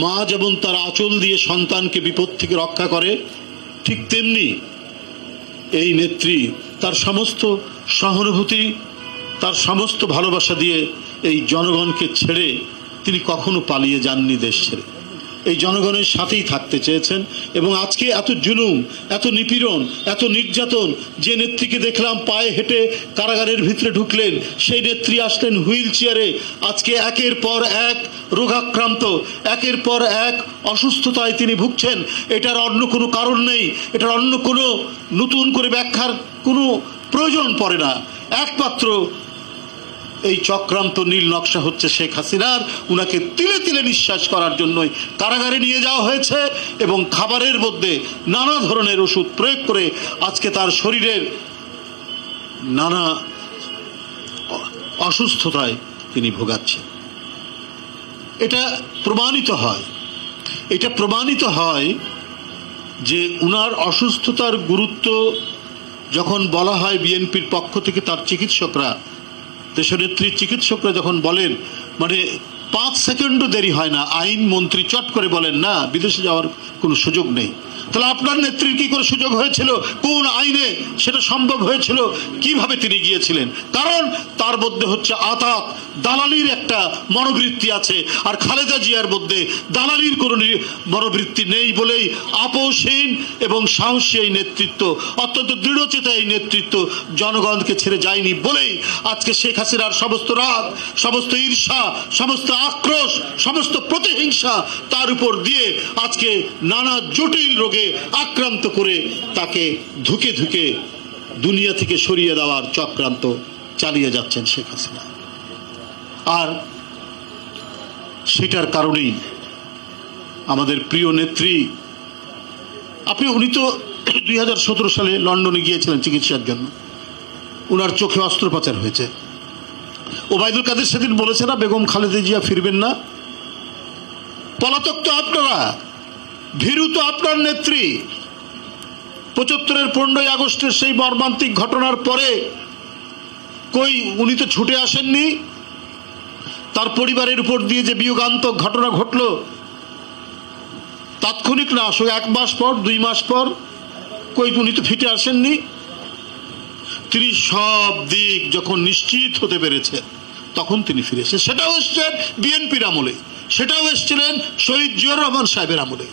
মা যেমন তার আঁচল দিয়ে সন্তানকে বিপদ থেকে রক্ষা করে, ঠিক তেমনি এই নেত্রী তার সমস্ত সহানুভূতি, তার সমস্ত ভালোবাসা দিয়ে এই জনগণকে ছেড়ে তিনি কখনো পালিয়ে যাননি দেশ ছেড়ে। এই জনগণের সাথেই থাকতে চেয়েছেন। এবং আজকে এত জুলুম, এত নিপীড়ন, এত নির্যাতন, যে নেত্রীকে দেখলাম পায়ে হেঁটে কারাগারের ভিতরে ঢুকলেন, সেই নেত্রী আসলেন হুইল চেয়ারে। আজকে একের পর এক রোগাক্রান্ত, একের পর এক অসুস্থতায় তিনি ভুগছেন। এটার অন্য কোনো কারণ নেই, এটার অন্য কোনো নতুন করে ব্যাখ্যার কোনো প্রয়োজন পড়ে না। একমাত্র এই চক্রান্ত নীল নকশা হচ্ছে শেখ হাসিনার। উনাকে তিলে তিলে নিঃশ্বাস করার জন্যই কারাগারে নিয়ে যাওয়া হয়েছে এবং খাবারের মধ্যে নানা ধরনের ওষুধ প্রয়োগ করে আজকে তার শরীরের নানা অসুস্থতায় তিনি ভোগাচ্ছেন। এটা প্রমাণিত হয় যে উনার অসুস্থতার গুরুত্ব যখন বলা হয় বিএনপির পক্ষ থেকে, তার চিকিৎসকরা, দেশনেত্রীর চিকিৎসকরা যখন বলেন, মানে 5 সেকেন্ডও দেরি হয় না, আইন মন্ত্রী চট করে বলেন না, বিদেশে যাওয়ার কোনো সুযোগ নেই। তাহলে আপনার নেত্রীর কি করে সুযোগ হয়েছিল? কোন আইনে সেটা সম্ভব হয়েছিল? কিভাবে তিনি গিয়েছিলেন? কারণ তার মধ্যে হচ্ছে আতাত দালালির একটা মনোবৃত্তি আছে, আর খালেদা জিয়ার মধ্যে দালালির কোনো মনোবৃত্তি নেই বলেই আপোষহীন এবং সাহসী এই নেতৃত্ব, অত্যন্ত দৃঢ়চেতা এই নেতৃত্ব জনগণকে ছেড়ে যায়নি বলেই আজকে শেখ হাসিনার সমস্ত রাগ, সমস্ত ঈর্ষা, সমস্ত আক্রোশ, সমস্ত প্রতিহিংসা তার উপর দিয়ে আজকে নানা জটিল রোগে আক্রান্ত করে তাকে ধুকে ধুকে দুনিয়া থেকে সরিয়ে দেওয়ার চক্রান্ত চালিয়ে যাচ্ছেন শেখ হাসিনা। আর সেটার কারণেই আমাদের প্রিয় নেত্রী, উনি তো 2017 সালে লন্ডনে গিয়েছিলেন চিকিৎসার জন্য, উনার চোখে অস্ত্রোপচার হয়েছে। ওবায়দুল কাদের সেদিন বলেছে না বেগম খালেদা জিয়া ফিরবেন না? পলাতক তো আপনারা, ভীরু তো আপনার নেত্রী। 75-এর 15ই আগস্টের সেই মর্মান্তিক ঘটনার পরে উনি তো ছুটে আসেননি। তার পরিবারের উপর দিয়ে যে বিয়োগান্তক ঘটনা ঘটল, তাৎক্ষণিক না আসুক 1 মাস পর, 2 মাস পর, উনি তো ফিরে আসেননি। তিনি সব দিক যখন নিশ্চিত হতে পেরেছেন তখন তিনি ফিরে এসেছেন। সেটাও এসছেন বিএনপির আমলে, সেটাও এসেছিলেন শহীদ জিয়াউর রহমান সাহেবের আমলে।